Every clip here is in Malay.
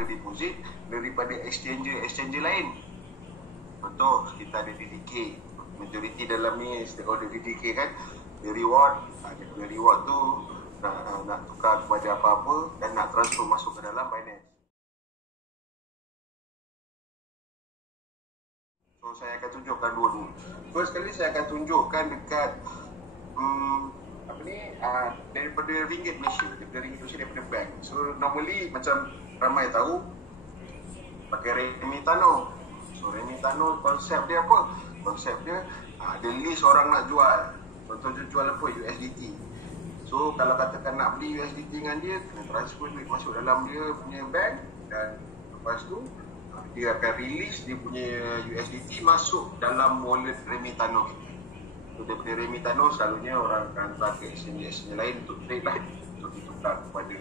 ada deposit daripada exchange lain. Contoh, kita ada DDK, majoriti dalam ni stakeholder DDK kan, dia reward tu nak tukar kepada apa-apa dan nak transfer masuk ke dalam Binance. So saya akan tunjukkan dua dulu. First kali saya akan tunjukkan dekat daripada ringgit Malaysia, daripada bank. So normally macam ramai tahu pakai Remitano. So Remitano konsep dia apa? Konsep dia ada list orang nak jual. Contoh dia jual apa? USDT. So kalau katakan nak beli USDT dengan dia, kena transfer duit masuk dalam dia punya bank, dan lepas tu dia akan release dia punya USDT masuk dalam wallet Remitano kita. So daripada Remitano selalunya orang akan hantar ke exchange lain untuk trade lah, untuk ditukar kepada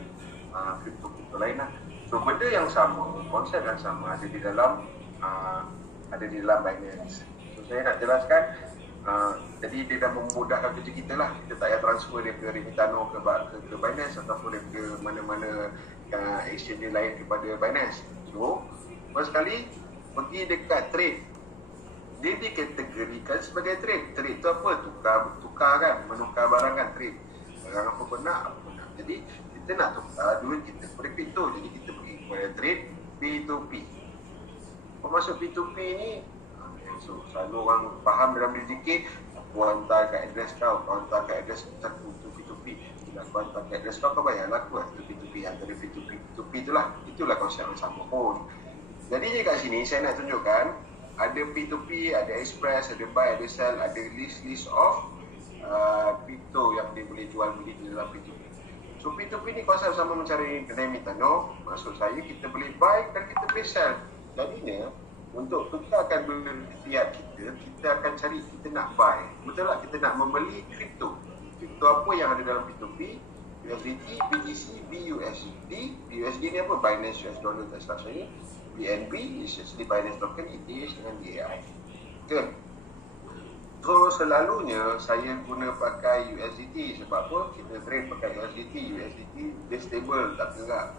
kripto lain lah. So benda yang sama, konsep yang sama ada di dalam Binance. So saya nak jelaskan, jadi dia dah memudahkan kerja kita lah. Kita tak payah transfer daripada Remitano ke Binance ataupun daripada mana-mana exchange lain kepada Binance. So first kali pergi dekat trade, dia dikategorikan sebagai trade. Trade tu apa? Tukar kan, menukar barang kan, trade. Barang apa pun nak. Jadi kita nak tukar duit kita kepada kripto. Jadi kita pergi kepada trade P2P. Masuk P2P ni, so selalu orang faham dalam DDK, aku hantar kat address kau hantar kat address untuk P2P. Bila aku hantar kat address kau bayarlah aku lah. Itu P2P, antara P2P itulah konsep yang sama pun. Jadi kat sini saya nak tunjukkan ada P2P, ada Express, ada buy, ada sell, ada list of crypto yang dia boleh jual beli di dalam P2P. So P2P ni konsep sama macam Remitano. Maksud saya kita boleh buy dan kita boleh sell. Jadinya untuk tukarkan duit fiat kita akan cari, kita nak buy, betul tak? Kita nak membeli kripto. Kripto apa yang ada dalam P2P? USDT, BTC, BUSD. BUSD ni apa? Binance US Dollar tak salah saya. BNB is actually Binance Token, ETH dengan DAI. Okay. So selalunya saya guna pakai USDT. Sebab apa? Kita trade pakai USDT. USDT dia stable, tak gerak.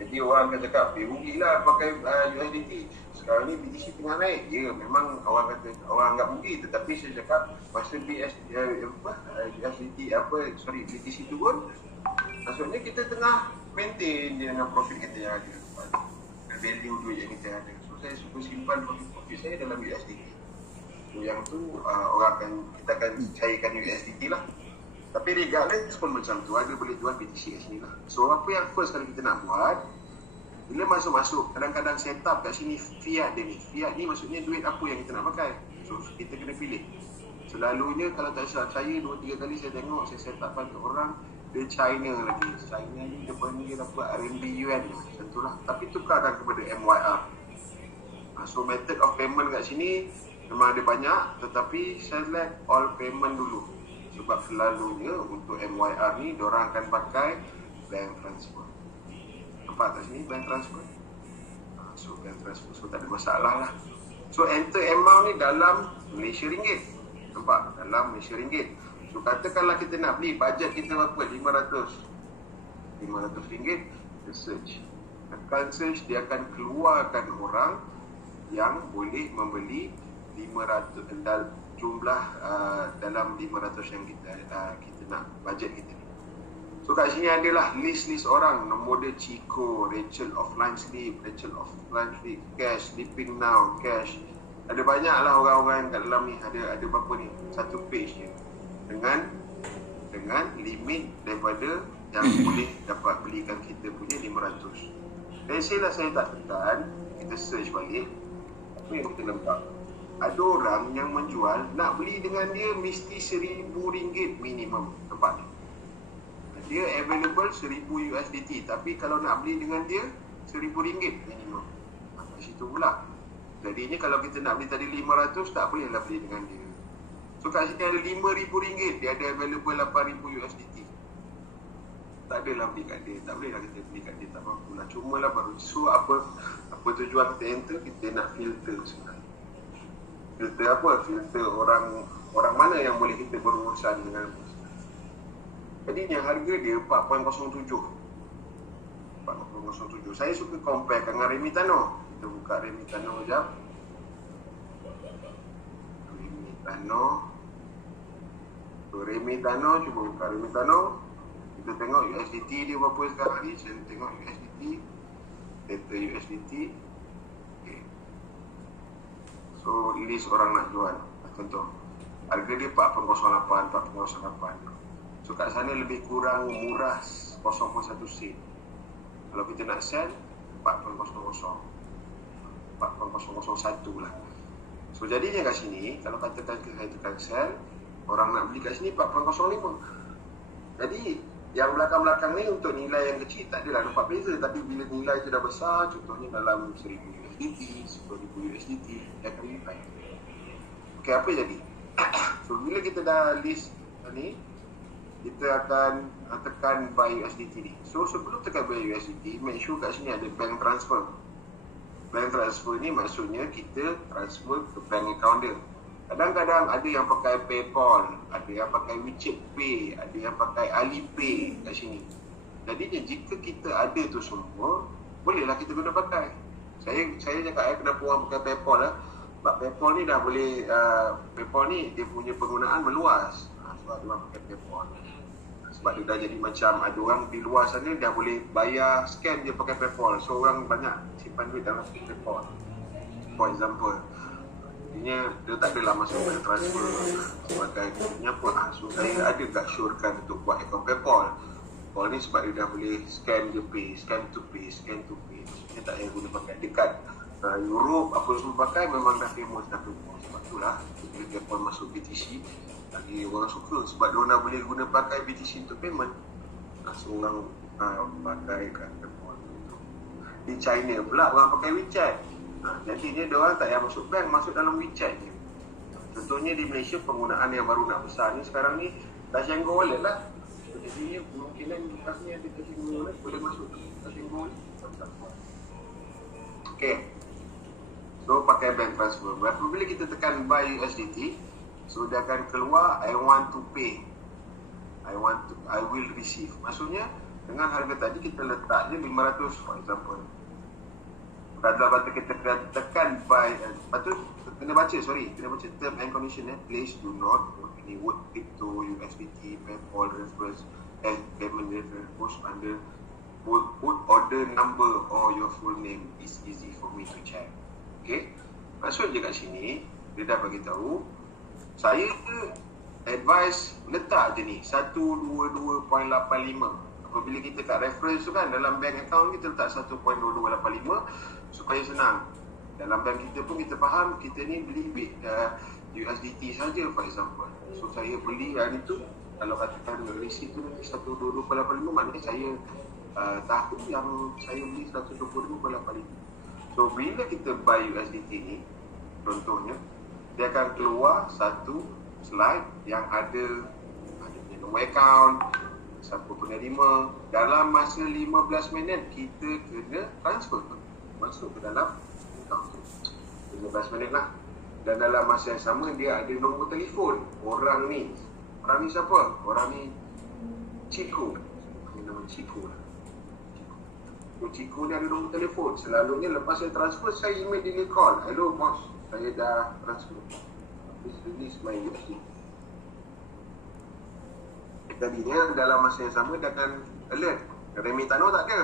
Jadi orang akan cakap, rugilah pakai USDT. Sekarang ni BTC tengah naik. Ya, memang orang anggap rugi. Tetapi saya cakap, masa BTC turun, maksudnya kita tengah maintain dengan profit kita yang ada, value duit yang kita ada. So saya suka simpan profit saya dalam USDT. So yang tu kita akan cairkan USDT lah. Tapi regardless pun macam tu, ada boleh jual BTC kat sini lah. So apa yang first kali kita nak buat, bila masuk-masuk, kadang-kadang setup kat sini fiat dia ni. Fiat ni maksudnya duit apa yang kita nak pakai. So kita kena pilih. Selalunya kalau tak silap saya, 2-3 kali saya tengok, saya setupkan ke orang, dia China lagi. China ni depan ni dia dapat RMB Yuan macam tu lah. Tapi tukarkan kepada MYR. So method of payment kat sini memang ada banyak, tetapi select all payment dulu. Sebab selalunya untuk MYR ni diorang akan pakai bank transfer. Nampak kat sini bank transfer. So bank transfer, so tak ada masalah lah. So enter amount ni dalam Malaysia ringgit. Nampak? Dalam Malaysia ringgit. So katakanlah kita nak beli, bajet kita berapa? 500 ringgit. Kita search. Akan search, dia akan keluarkan orang yang boleh membeli 500 jumlah dalam 500 yang kita nak, bajet kita ni. So kat sini adalah list orang. Nombor dia Chico, Rachel offline sleep, cash, sleeping now, cash. Ada banyak lah orang-orang kat dalam ni. Ada berapa ni? Satu page ni dengan limit daripada yang boleh dapat belikan kita punya 500. Let's say lah saya tak tekan, kita search balik, apa yang kita nampak? Ada orang yang menjual, nak beli dengan dia mesti RM1,000 minimum. Nampak ni? Dia available 1000 USDT, tapi kalau nak beli dengan dia RM1,000 minimum. Kat situ pula. Jadinya kalau kita nak beli tadi 500, tak boleh lah beli dengan dia. So kat sini ada RM5,000, dia ada available 8,000 USDT. Tak adalah beli kat dia, tak boleh lah kita beli kat dia, tak mampu lah. Cuma lah baru. So apa tujuan kita enter, kita nak filter sebenarnya. Filter apa? Filter orang mana yang boleh kita berurusan dengan. Jadi yang harga dia 4.07. 4007. Saya suka compare dengan Remitano. Kita buka Remitano sekejap. Remitano, cuba buka Remitano. Kita tengok USDT dia berapa sekarang ni. Saya tengok USDT, data USDT. Okay. So list orang nak jual. Contoh harga dia 4.08, 4.08. So kat sana lebih kurang murah 0.1 sen. Kalau kita nak sell 4.00, 4.001 lah. So jadinya kat sini, kalau katakan saya tekan sell, orang nak beli kat sini 4.05. Jadi yang belakang-belakang ni untuk nilai yang kecil tak adalah nampak beza. Tapi bila nilai tu dah besar, contohnya dalam 1000 USDT, 10,000 USDT, dia akan nilai. Okay, apa jadi? So bila kita dah list ni, kita akan tekan buy USDT ni. So sebelum tekan buy USDT, make sure kat sini ada bank transfer. Bank transfer ni maksudnya kita transfer ke bank account dia. Kadang-kadang ada yang pakai PayPal, ada yang pakai WeChat Pay, ada yang pakai Alipay kat sini. Jadinya jika kita ada tu semua, bolehlah kita guna pakai. Saya cakap kenapa orang pakai PayPal lah. Sebab PayPal ni dah boleh, PayPal ni dia punya penggunaan meluas. Sebab dia orang pakai PayPal. Sebab dia dah jadi macam ada orang di luar sana dah boleh bayar, scan dia pakai PayPal. So orang banyak simpan duit dalam PayPal. For example, dia tak adalah masuk ke transfer sebagai punya apa. So saya ada kat syorkan untuk buat akaun PayPal. PayPal ni sebab dia dah boleh scan je pay, scan to pay, scan to pay. Dia tak payah guna pakai dekat Europe apa semua pakai memang dah famous dah PayPal. Sebab itulah bila PayPal masuk BTC, lagi orang suka sebab dia orang boleh guna pakai BTC untuk payment. So orang pakai kat PayPal. Di China pula orang pakai WeChat. Jadinya dia orang tak payah masuk bank, masuk dalam WeChat je. Contohnya di Malaysia penggunaan yang baru nak besar ni sekarang ni Dashengo Wallet lah. Jadi kemungkinan lepas ni ada Dashengo Wallet boleh masuk Dashengo Wallet. Okay. So pakai bank transfer. Apabila kita tekan buy USDT, so dia akan keluar I want to pay, I will receive. Maksudnya dengan harga tadi kita letak je 500 for example. Kalau kita tekan buy, patut kena baca term and condition please do not put any word crypto, USDT, PayPal reference and payment reference under put order number or your full name is easy for me to check. Okay, maksud je kat sini dia dah bagi tahu saya advise letak je ni 122.85. Apabila kita kat reference tu kan dalam bank account kita letak 1.2285 supaya senang. Dalam bank kita pun kita faham kita ni beli USDT saja for example. So saya beli hari tu kalau katakan receipt tu nanti 122.85 maknanya saya tahu yang saya beli 122.85. So bila kita buy USDT ni contohnya dia akan keluar satu slide yang ada nombor account, siapa penerima. Dalam masa 15 minit kita kena transfer masuk ke dalam account tu 15 minit lah. Dan dalam masa yang sama dia ada nombor telefon orang ni siapa? Orang ni Chico, nama Chico lah. Chico ni ada nombor telefon. Selalunya lepas saya transfer saya immediately call, hello bos, saya dah transfer, please release my USD. Tadinya dalam masa yang sama dia akan alert. Remitano tak ada,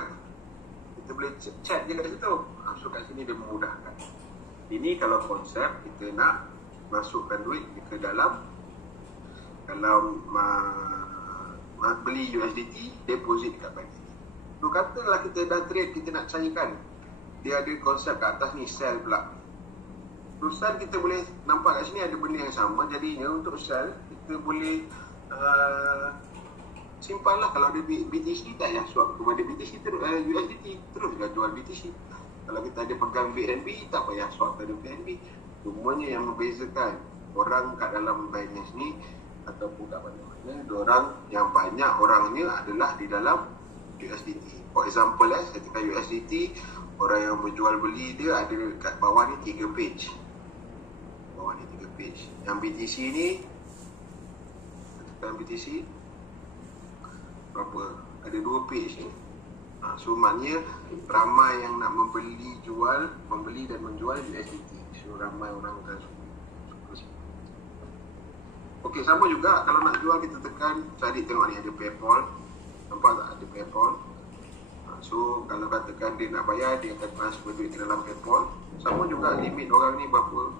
kita boleh chat je kat situ. So kat sini dia memudahkan. Ini kalau konsep kita nak masukkan duit ke dalam beli USDT, deposit dekat bank. So katalah kita dah trade, kita nak carikan, dia ada konsep kat atas ni sell pula. So sell kita boleh nampak kat sini ada benda yang sama. Jadinya untuk sell kita boleh simpanlah. Kalau ada BTC tak payah swap kepada BTC terus, USDT terus jual BTC. Kalau kita ada pegang BNB tak payah swap kepada BNB. Semuanya yang membezakan orang kat dalam Binance ni ataupun kat mana-mana, diorang yang banyak orangnya adalah di dalam USDT. For example saya tekan USDT, orang yang menjual beli dia ada kat bawah ni 3 page. Bawah ni 3 page. Yang BTC ni tekan BTC berapa? Ada 2 page ni. So maknanya ramai yang nak membeli dan menjual USDT. So ramai orang transfer. Okey, sama juga kalau nak jual kita tekan cari tengok ni ada PayPal. Nampak tak ada PayPal? So kalau katakan dia nak bayar, dia akan transfer duit ke dalam PayPal. Sama juga limit orang ni berapa.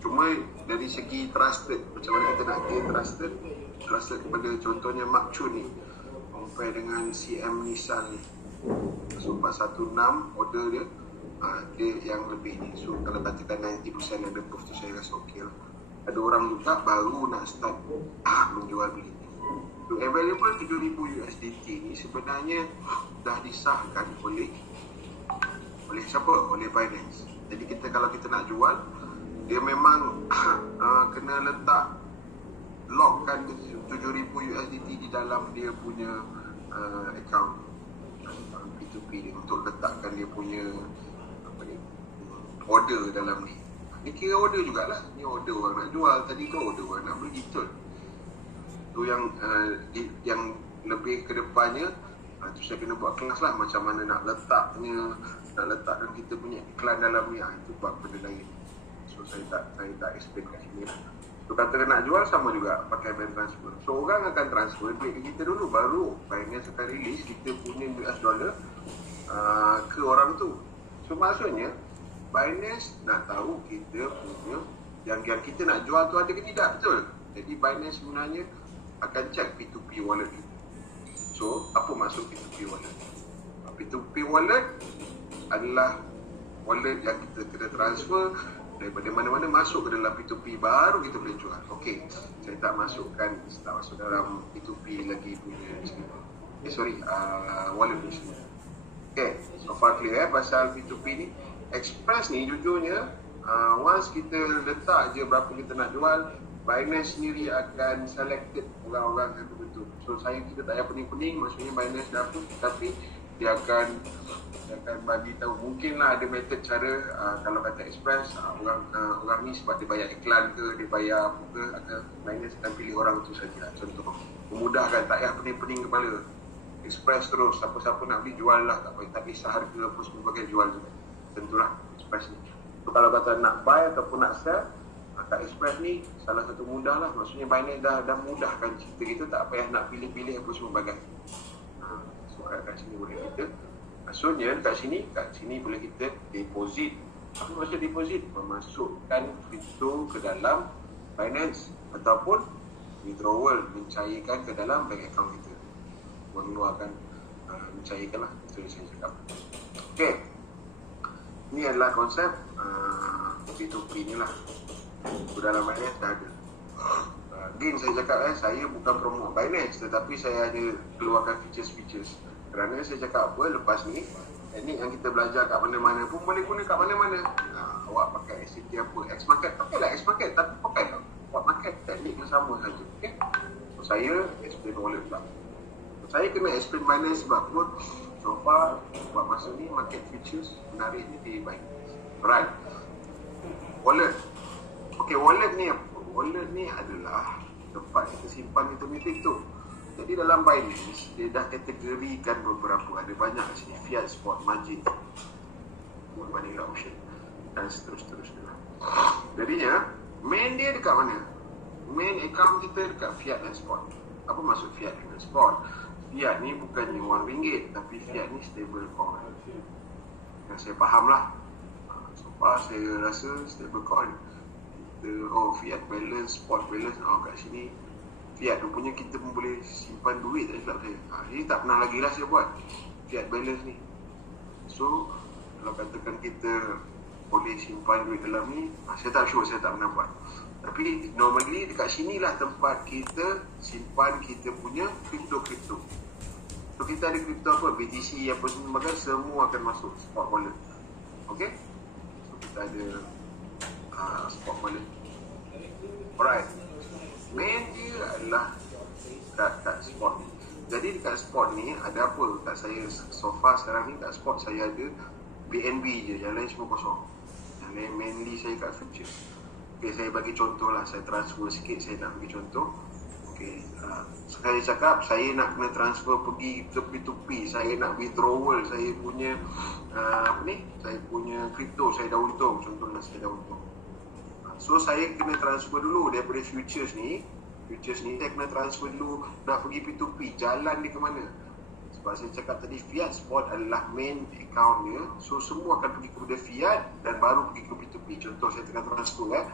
Cuma dari segi trusted, macam mana kita nak gain trusted kepada contohnya Mark Chun ni, compare dengan CM Nissan ni. So 416 order dia, dia yang lebih ni. So kalau katakan 90% ada proof tu, saya rasa okey lah. Ada orang juga baru nak start menjual beli. So available 7,000 USDT ni sebenarnya dah disahkan oleh siapa? Oleh Binance. Jadi kalau kita nak jual, dia memang kena letak lockkan 7,000 USDT di dalam dia punya account P2P dia, untuk letakkan dia punya order dalam ni. Ni kira order jugalah. Ni order orang nak jual, tadi tu order orang nak beli, betul. Tu yang lebih ke depannya, tu saya kena buat kelas lah macam mana nak letakkan kita punya iklan dalam ni. Itu buat benda lain. So saya tak explain kat sini lah. So kata nak jual sama juga pakai bank transfer. So orang akan transfer duit ke kita dulu, baru Binance akan release kita punya US dollar ke orang tu. So maksudnya Binance nak tahu kita punya yang kita nak jual tu ada ke tidak, betul? Jadi Binance sebenarnya akan check P2P wallet tu. So apa maksud P2P wallet? P2P wallet adalah wallet yang kita kena transfer daripada mana-mana masuk ke dalam P2P, baru kita boleh jual. Okey, saya tak masuk dalam P2P lagi punya wallet ni semua. Okey, so far clear pasal P2P ni. Express ni jujurnya once kita letak je berapa kita nak jual, Binance sendiri akan selected orang-orang yang betul. So kita tak payah pening-pening, maksudnya Binance dah apa, tapi dia akan bagi tahu. Mungkinlah ada method cara, kalau kata Express, orang ni sebab dia bayar iklan ke, dia bayar apa ke, Binance akan pilih orang tu saja. Contoh, memudahkan, tak payah pening-pening kepala. Express terus, siapa-siapa nak beli jual lah, tak kisah harga apa semua, bagai jual juga. Tentulah Express ni. So kalau kata nak buy ataupun nak sell, kat Express ni salah satu mudah lah. Maksudnya Binance dah mudahkan cerita kita, tak payah nak pilih-pilih apa semua bagai. So kat sini boleh kita, maksudnya kat sini boleh kita deposit. Apa maksud deposit? Memasukkan kripto ke dalam Binance, ataupun withdrawal, mencairkan ke dalam bank account kita, mengeluarkan, mencairkan lah. Itu yang saya cakap. Okay, ini adalah konsep P2P ni lah. Dalam Binance dah ada. Again saya cakap, saya bukan promote Binance, tetapi saya hanya keluarkan features. Kerana saya cakap apa, lepas ni teknik yang kita belajar kat mana-mana pun boleh guna kat mana-mana. Awak pakai SCT apa, Xmarket, pakailah Xmarket, tapi pakailah Spot Market, teknik yang sama saja. Okay? So saya explain wallet pula. Saya kena explain Binance sebab pun so far buat masa ni market features menarik di Binance. Alright, wallet. Okay, wallet ni apa? Wallet ni adalah tempat kita simpan kita punya kripto. Jadi dalam Binance, dia dah kategorikan beberapa. Ada banyak kat sini. Fiat, spot, margin, vanilla option, dan seterusnya. Jadinya, main dia dekat mana? Main account kita dekat fiat dan spot. Apa maksud fiat dengan spot? Fiat ni bukannya wang ringgit, tapi fiat ni stable coin. Yang saya faham lah. So far saya rasa stable coin. Fiat balance, spot balance, kat sini fiat rupanya kita pun boleh simpan duit, tak silap saya. Ini tak pernah lagi lah saya buat fiat balance ni. So kalau katakan kita boleh simpan duit dalam ni, saya tak sure, saya tak pernah buat. Tapi normally dekat sinilah tempat kita simpan kita punya kripto. So kita ada kripto apa, BTC apa semua akan masuk spot wallet. Okay, so kita ada spot wallet. Alright, main dia adalah kat spot ni. Jadi dekat spot ni ada apa? Kat saya so far sekarang ni kat spot saya ada BNB je, yang lain semua kosong. Yang lain mainly saya kat futures. Okay, saya bagi contoh lah, saya transfer sikit, saya nak bagi contoh. Okey, saya cakap saya nak kena transfer pergi ke P2P, saya nak withdrawal saya punya saya punya crypto, saya dah untung, contohnya saya dah untung. So saya kena transfer dulu daripada futures ni saya kena transfer dulu nak pergi P2P, jalan dia ke mana? Sebab saya cakap tadi fiat spot adalah main account dia, so semua akan pergi kepada fiat dan baru pergi ke P2P. Contoh saya tengah transfer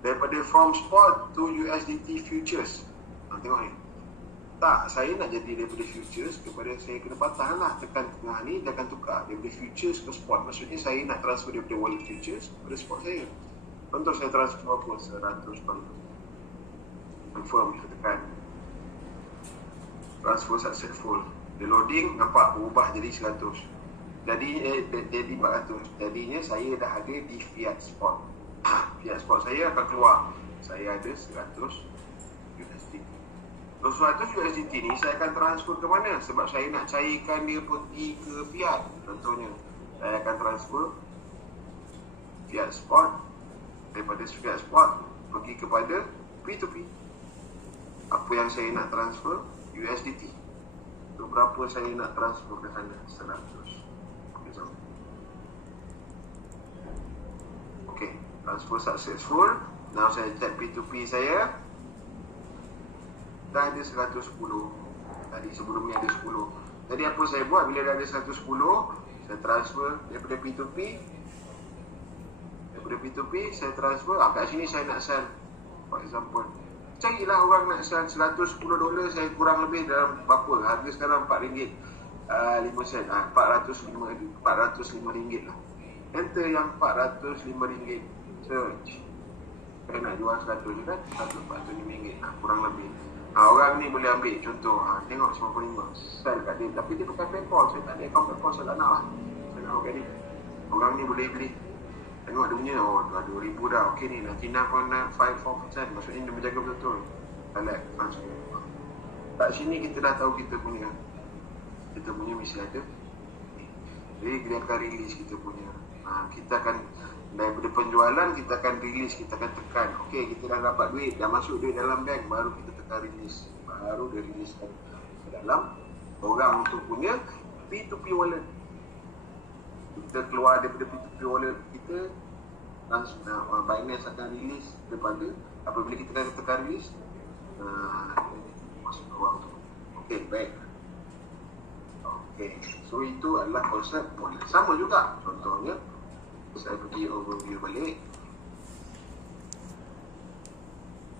daripada from spot to USDT futures. Tengok ni. Tak, saya nak jadi daripada futures kepada saya kena patah lah, tekan tengah ni dia akan tukar daripada futures ke spot. Maksudnya saya nak transfer daripada wallet futures kepada spot saya. Contoh saya transfer apa? $100. Confirm, saya tekan transfer successful. Dia loading, nampak berubah jadi 100. Jadi 400. Jadinya saya dah ada di fiat spot. Fiat spot saya akan keluar. Saya ada 100 USDT. 100 USDT ni saya akan transfer ke mana? Sebab saya nak cairkan dia pergi ke fiat. Contohnya, saya akan transfer fiat spot daripada fiat spot pergi kepada P2P. Apa yang saya nak transfer? USDT. So, berapa saya nak transfer ke sana? 100. Okay, transfer successful. Now saya check P2P saya. Dah ada 110. Tadi sebelum ni ada 10. Jadi apa saya buat bila dah ada 110, saya transfer daripada P2P. Daripada P2P saya transfer, kat sini saya nak sell. For example, carilah orang nak sell $110, saya kurang lebih dalam berapa? Harga sekarang RM4 5 sen. 405 ringgit lah. Enter yang RM405. Search. Saya nak jual 100 je kan? RM145 kurang lebih. Orang ni boleh ambil contoh, tengok 95 sell kat dia, tapi dia pakai PayPal. Saya tak ada account PayPal, saya tak nak lah. Saya nak organic. Orang ni boleh beli. Tengok dia punya, dah 2,000 dah. Okey ni, 99.54%. Maksudnya dia menjaga betul. Select, transfer. Kat sini kita dah tahu kita punya mesti ada. Jadi dia akan release kita punya. Kita akan daripada penjualan, kita akan release, kita akan tekan. Okey, kita dah dapat duit, dah masuk duit dalam bank, baru kita tekan release. Baru dia release ke dalam orang tu punya P2P wallet. Kita keluar daripada P2P wallet kita, Binance akan release daripada apabila kita dah tekan release, masuk ke orang tu. Okey, baik. Okey, so itu adalah konsep wallet. Sama juga, contohnya saya pergi overview balik.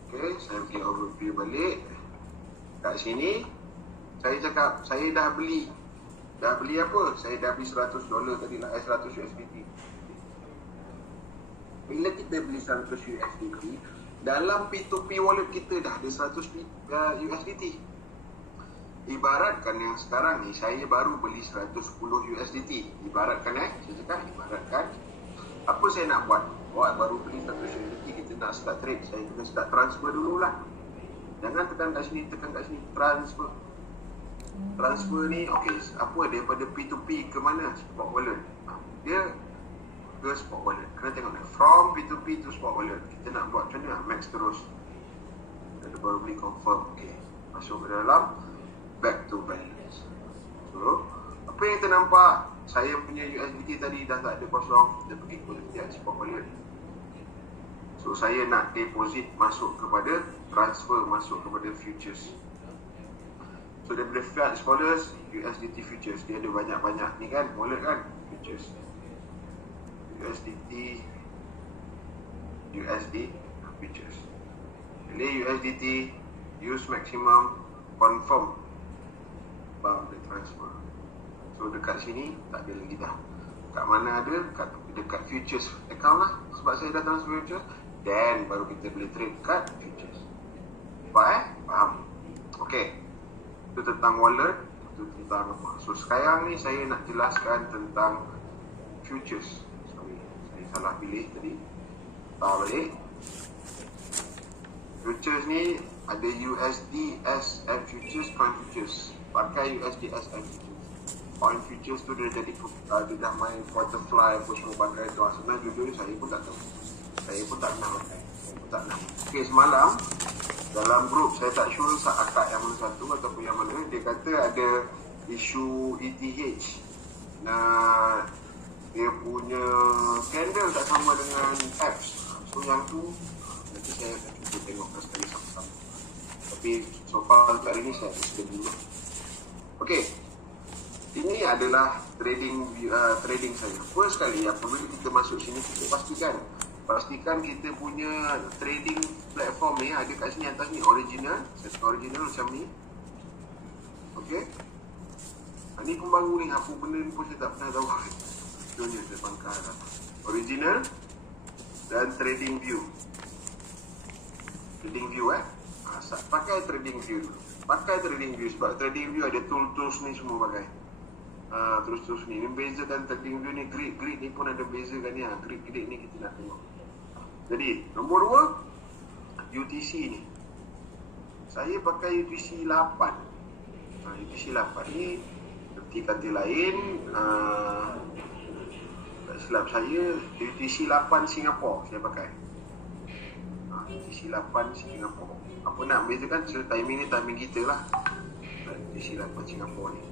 Okey, saya pergi overview balik. Kat sini saya cakap saya dah beli. Dah beli apa? Saya dah beli $100 tadi lah, 100 USDT. Bila kita beli 100 USDT, dalam P2P wallet kita dah ada 100 USDT. Ibaratkan yang sekarang ni saya baru beli 110 USDT. Ibaratkan saya cakap ibaratkan. Apa saya nak buat? Baru beli 100 USDT, kita nak start trade. Saya kena start transfer dululah. Jangan tekan kat sini, transfer. Transfer ni, okey, apa daripada P2P ke mana? Spot wallet. Dia ke spot wallet. Kena tengok ni. From P2P to spot wallet. Kita nak buat macam mana? Max terus. Kita baru beli confirm. Okey. Masuk ke dalam. Back to balance. So, apa yang kita nampak? Saya punya USDT tadi dah tak ada kosong. Dia pergi ke spot wallet. So, saya nak deposit masuk kepada transfer masuk kepada futures. So daripada fiat scholars, USDT futures. Dia ada banyak-banyak ni kan, wallet kan, futures. USDT futures. Bila USDT use maximum confirm baru dia transfer. So dekat sini tak ada lagi dah. Kat mana ada? Dekat futures account lah. Sebab saya dah transfer futures, then baru kita boleh trade kat futures. Faham? Okay. Itu tentang wallet, itu tentang apa. So sekarang ni saya nak jelaskan tentang futures. Sorry, saya salah pilih tadi. Tahu balik. Futures ni ada USDSM futures, coin futures. Pakai USDSM futures. Coin futures tu dia jadi dia dah main butterfly apa semua pakai tu. Sebenarnya jujur saya pun tak tahu. Saya pun tak nak pakai. Okay, semalam dalam grup, saya tak sure akak yang mana satu ataupun yang mana, dia kata ada isu ETH. Nah, dia punya candle tak sama dengan apps. So yang tu nanti saya akan cuba tengokkan sekali sama-sama. Tapi so far untuk hari ni saya sudah dulu. Okey. Ini adalah trading saya. First sekali apabila kita masuk sini, kita pastikan kita punya trading platform ni ada kat sini atas ni original, set original macam ni. Okey. Ni pun baru ni, apa benda ni pun saya tak pernah tahu. Contohnya saya bangkar lah. Original dan trading view. Trading view pakai trading view dulu. Pakai trading view sebab trading view ada tools ni semua pakai. Terus ni. Ini bezakan trading view ni, grid ni pun ada bezakan ni. Grid ni kita nak tengok. Jadi, nombor 2 UTC ni. Saya pakai UTC 8. UTC 8 ni seperti kata lain, tak silap saya UTC 8 Singapore saya pakai. UTC 8 Singapore. Apa nak bezakan? Timing ni timing kita lah. UTC 8 Singapore ni.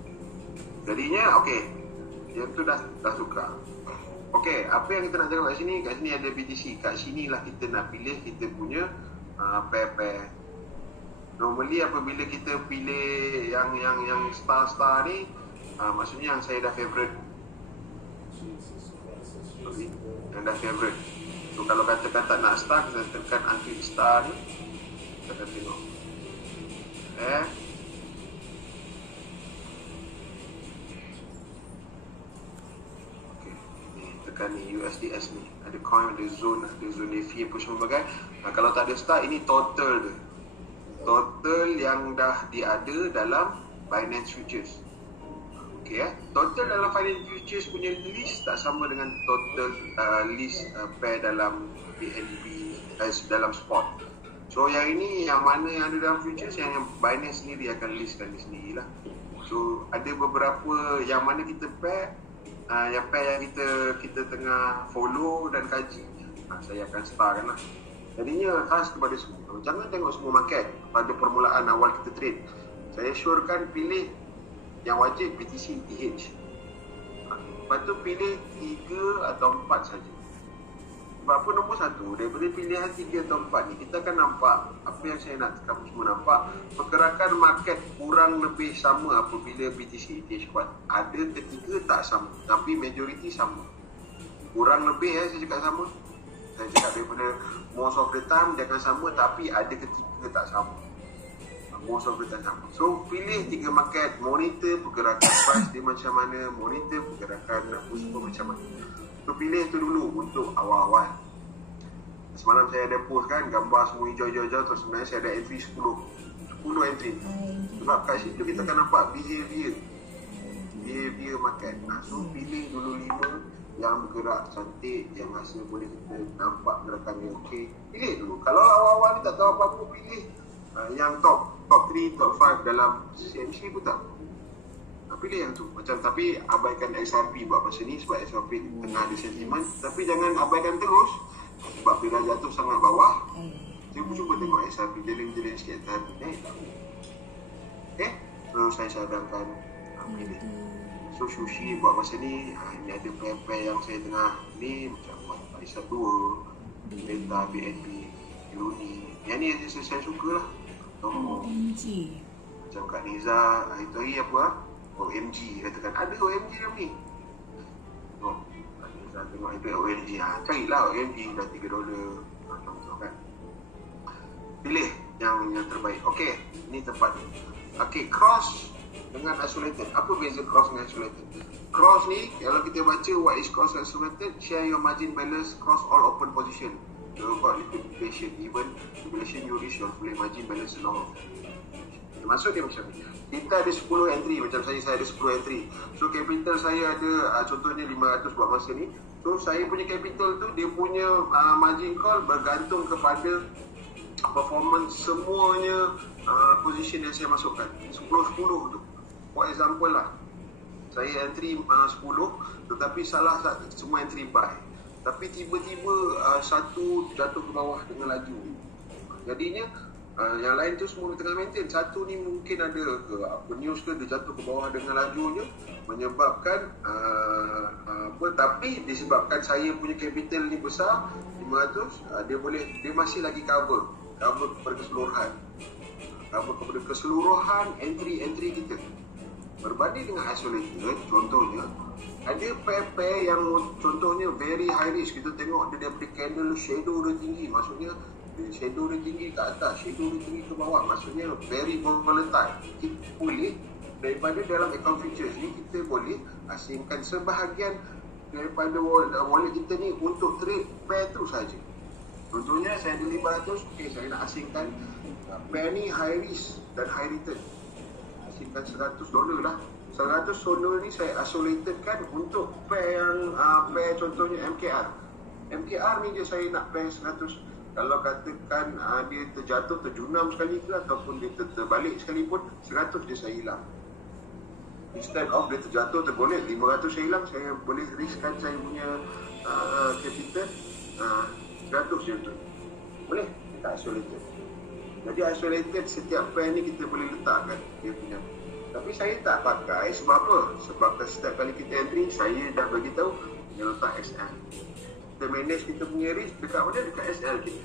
Jadinya okey. Yang tu dah suka. Okey, apa yang kita nak tengok kat sini? Kat sini ada BTC. Kat sinilah kita nak pilih kita punya pair. Normally apabila kita pilih yang star ni, maksudnya yang saya dah favourite. Okay. Yang dah favourite. So kalau katakan tak nak star, kita tekan until star ni. Kita akan tengok. Ni USDS ni ada coin, ada zone fee apa semua bagai. Kalau tak ada start, ini total dia, total yang dah diada dalam Binance Futures. Okey total dalam Binance Futures punya list tak sama dengan total list pair dalam BNB dalam spot. So yang ini, yang mana yang ada dalam futures, yang Binance sendiri akan listkan di sendirilah. So ada beberapa yang mana kita pair, yang pair yang kita tengah follow dan kaji, saya akan starkan lah. Jadinya khas kepada semua, jangan tengok semua market pada permulaan awal kita trade. Saya syorkan pilih yang wajib BTC ETH. Lepas tu pilih 3 atau 4 saja. Sebab apa? Nombor 1, daripada pilihan 3 atau 4 ni, kita akan nampak apa yang saya nak kamu semua nampak, pergerakan market kurang lebih sama apabila BTC ETH kuat. Ada ketiga tak sama, tapi majoriti sama. Kurang lebih saya cakap sama. Saya cakap daripada most of the time dia akan sama, tapi ada ketiga tak sama. Most of the time sama. So pilih 3 market, monitor pergerakan price dia macam mana, monitor pergerakan semua macam mana. So pilih tu dulu untuk awal-awal. Semalam saya ada post kan, gambar semua hijau-hijau, terus sebenarnya saya ada entry 10 entry. Sebab kat situ kita akan nampak behavior market. So pilih dulu 5 yang bergerak cantik, yang rasa boleh kita nampak gerakan yang okey. Pilih dulu. Kalau awal-awal ni tak tahu apa-apa, pilih yang top 3, top 5 dalam CMC pun tak. Pilih yang tu macam, tapi abaikan XRP buat masa ni sebab XRP tengah ada sentimen. Tapi jangan abaikan terus sebab bila jatuh sangat bawah, cuba tengok XRP jeling-jeling sikit tadi naik tak. So saya sarankan pilih. So sushi buat masa ni, ini ada pair-pair yang saya tengah ni, macam Aisyah 2, Delta, BNB, Luni. Yang ni yang saya suka lah. Macam Kak Niza, itu hari apa OMG, katakan ada OMG dalam ni. Tengok ada OMG, carilah OMG dah $3 kan. Pilih yang terbaik. Okey, ni tempat ni. Okey, cross dengan isolated. Apa beza cross dengan isolated? Cross ni, kalau kita baca what is cross isolated, share your margin balance cross all open position. About liquidation, even liquidation you reach your full margin balance long. Maksud dia macam ni, kita ada 10 entry, macam saya ada 10 entry. So capital saya ada contohnya 500 buat masa ni. So saya punya capital tu, dia punya margin call bergantung kepada performance semuanya position yang saya masukkan. 10 tu, for example lah, saya entry 10, tetapi salah semua entry buy, tapi tiba-tiba satu jatuh ke bawah dengan laju. Jadinya Yang lain tu semua tengah maintain. Satu ni mungkin ada ke apa news ke dia jatuh ke bawah dengan lajunya menyebabkan tapi disebabkan saya punya capital ni besar 500, dia masih lagi cover kepada keseluruhan entry kita. Berbanding dengan isolated, contohnya ada pair-pair yang contohnya very high risk. Kita tengok dia daripada candle shadow dia tinggi, maksudnya shadow dia tinggi ke atas, shadow dia tinggi ke bawah, maksudnya very volatile. Kita boleh daripada dalam account features ni kita boleh asingkan sebahagian daripada wallet kita ni untuk trade pair tu saja. Contohnya saya ada 500, okey, saya nak asingkan pair ni high risk dan high return. Asingkan $100 lah. $100 ni saya isolated-kan untuk pair yang pair contohnya MKR. MKR ni je saya nak pair 100. Kalau katakan dia terjunam sekali ke ataupun dia terbalik sekalipun, 100 dia saya hilang. Instead of dia terjatuh, tergolek, 500 saya hilang, saya boleh riskkan saya punya capital 100 je tu. Boleh? Kita isolated. Jadi isolated setiap pair ni kita boleh letakkan dia punya. Tapi saya tak pakai sebab apa? Sebab setiap kali kita entry, saya dah bagi tahu dia letak SL. Kita manage kita punya risk dekat mana? Dekat SL kita.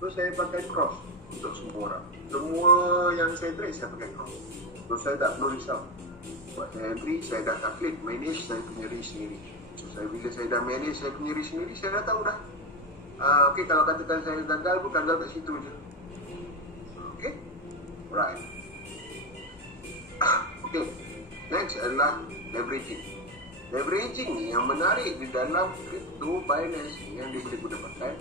So saya pakai cross untuk semua orang. Semua yang saya trade saya pakai cross. So saya tak perlu risau. Buat saya entry, saya dah calculate manage saya punya risk sendiri. So bila saya dah manage saya punya risk sendiri, saya dah tahu dah. Okay, kalau katakan saya gagal pun gagal kat situ je. Okay? Right. Okay. Next adalah leveraging. Leveraging ni yang menarik di dalam crypto Binance ni yang dia boleh guna pakai.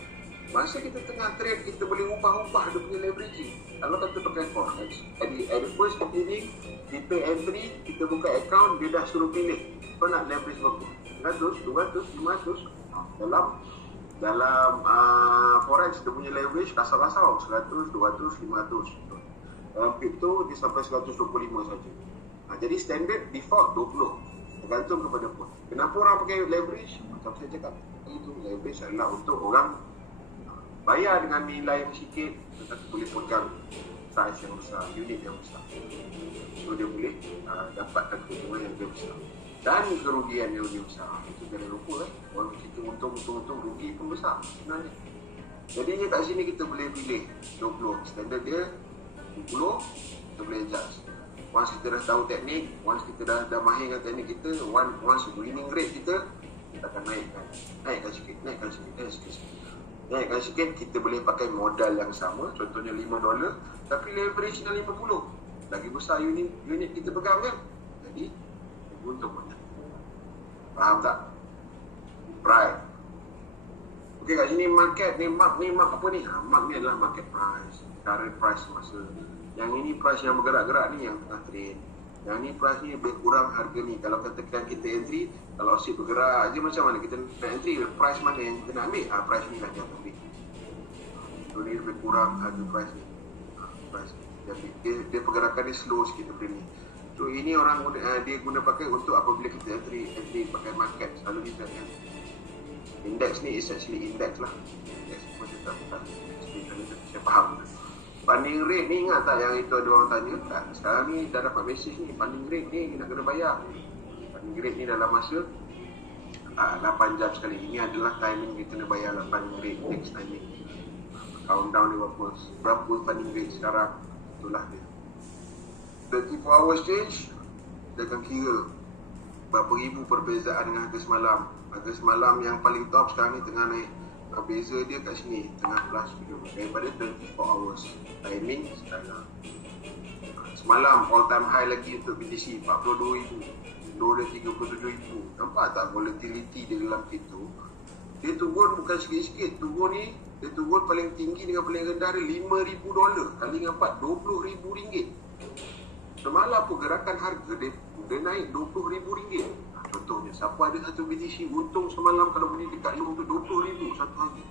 Masa kita tengah trade, kita boleh ubah-ubah dia punya leveraging. Kalau kita pakai forex, at the first beginning, di pay entry, kita buka account, dia dah suruh pilih. Kau nak leverage berapa? 100, 200, 500. Dalam forex, dia punya leverage kasar-kasar. 100, 200, 500. Dalam crypto, dia sampai 125 saja. Jadi standard default 20. Tergantung kepada pun. Kenapa orang pakai leverage? Macam saya cakap, itu leverage adalah untuk orang bayar dengan nilai yang sikit tetapi boleh pegang size yang besar, unit yang besar. So dia boleh dapatkan keuntungan yang lebih besar dan kerugian yang lebih besar. Itu jangan lupa orang kita untung rugi pun besar sebenarnya. Jadinya kat sini kita boleh pilih 20. Standard dia 20, kita boleh adjust. Once kita dah tahu teknik, once kita dah mahir dengan teknik kita, once winning rate kita akan naikkan sikit. Naikkan sikit, kita boleh pakai modal yang sama, contohnya $5, tapi leverage dah 50. Lagi besar unit kita pegang kan? Jadi, untung banyak. Faham tak? Right. Okey, kat sini market ni, mark apa ni? Mark ni adalah market price, current price semasa. Yang ini price yang bergerak-gerak ni yang tengah trade. Yang ni price ni lebih kurang harga ni. Kalau katakan kita entry, kalau asyik bergerak je macam mana kita nak entry, price mana yang kita nak ambil? Price ni lah yang ambil. So ni lebih kurang harga price ni. Price ni. Jadi dia pergerakan dia slow sikit daripada ni. So ini orang dia guna pakai untuk apabila kita entry pakai market. Selalu kita kan. Index ni is actually index lah. Index macam tak. Saya faham. Funding rate ni ingat tak yang itu ada orang tanya tak? Sekarang ni dah dapat message ni, funding rate ni nak kena bayar. Funding rate ni dalam masa 8 jam sekali. Ini adalah timing kita kena bayar funding rate next timing. Countdown dia berapa funding rate sekarang. Itulah dia. 24 hours change, dia akan kira berapa ribu perbezaan dengan harga semalam. Harga semalam yang paling top sekarang ni tengah naik. Beza dia kat sini tengah plus daripada 24 hours timing sekarang. Semalam all time high lagi untuk BTC 42,000, dolar 37,000. Nampak tak volatility di dalam itu? Dia turun bukan sikit-sikit. Dia turun paling tinggi dengan paling rendah dia $5,000 kali dengan 4, RM20,000. Semalam pergerakan harga dia naik RM20,000. Contohnya, siapa ada satu BTC untung semalam kalau beli dekat 20,000 satu hari.